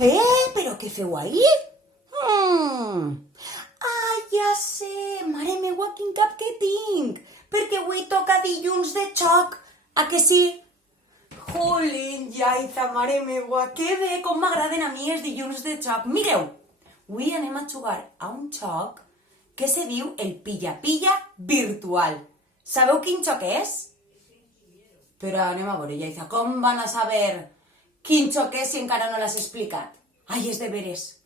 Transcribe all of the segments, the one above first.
Però què feu ahí? Ah, ja sé, mare meua, quin cap que tinc, perquè avui toca dilluns de xoc, a que sí? Jolín, Yaiza, mare meua, que bé, com m'agraden a mi els dilluns de xoc. Mireu, avui anem a jugar a un xoc que se diu el pilla-pilla virtual. Sabeu quin xoc és? Però anem a veure, Yaiza, com van a saber quin xoc és si encara no l'has explicat? Ai, és de veres,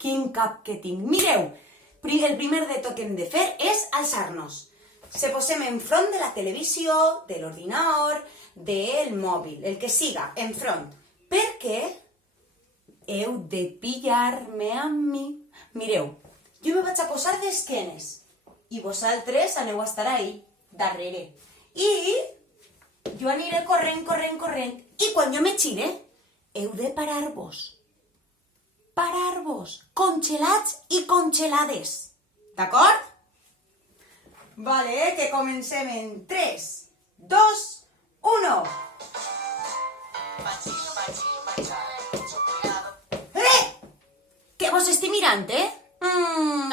quin cap que tinc. Mireu, el primer de tot que hem de fer és alçar-nos. Se posem enfront de la televisió, de l'ordinador, del mòbil, el que siga, enfront. Perquè heu de pillar-me a mi. Mireu, jo me vaig a posar d'esquenes i vosaltres aneu a estar ahí, darrere. I jo aniré corrent, corrent, corrent. I quan jo me gire, heu de parar-vos. Parar-vos, congelats i congelades. D'acord? Vale, que comencem en 3, 2, 1. Què vos estic mirant,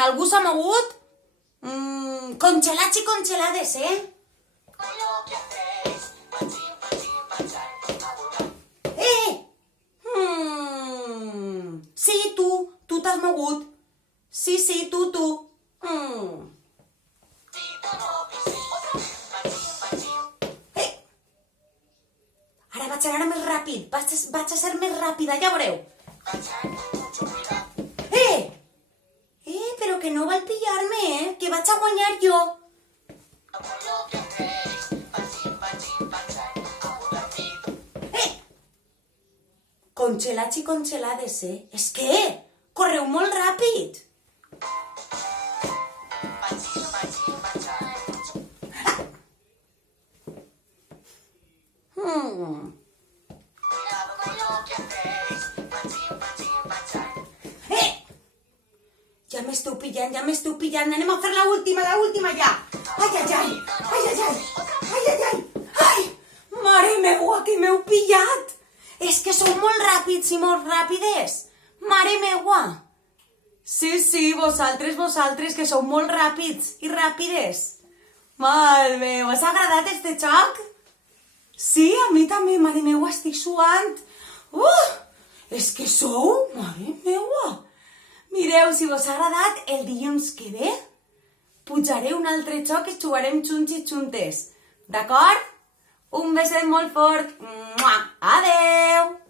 Algú s'ha mogut? Congelats i congelades, Sí, tu t'has mogut. Sí, tu. Ara vaig anar més ràpid, vaig a ser més ràpida, ja veureu. Però que no val pillar-me, que vaig a guanyar jo. Congelats i congelades, És que correu molt ràpid. Ja m'esteu pillant, anem a fer l'última ja. Ai, mare meua, que m'heu pillat. És que sou molt ràpids i molt ràpides. Mare meua. Sí, vosaltres, que sou molt ràpids i ràpides. Molt bé, us ha agradat este xoc? Sí, a mi també, mare meua, estic suant. És que sou, mare meua. Mireu, si vos ha agradat, el dilluns que ve pujaré un altre xoc i jugarem junts i juntes. D'acord? Un beset molt fort. Adeu!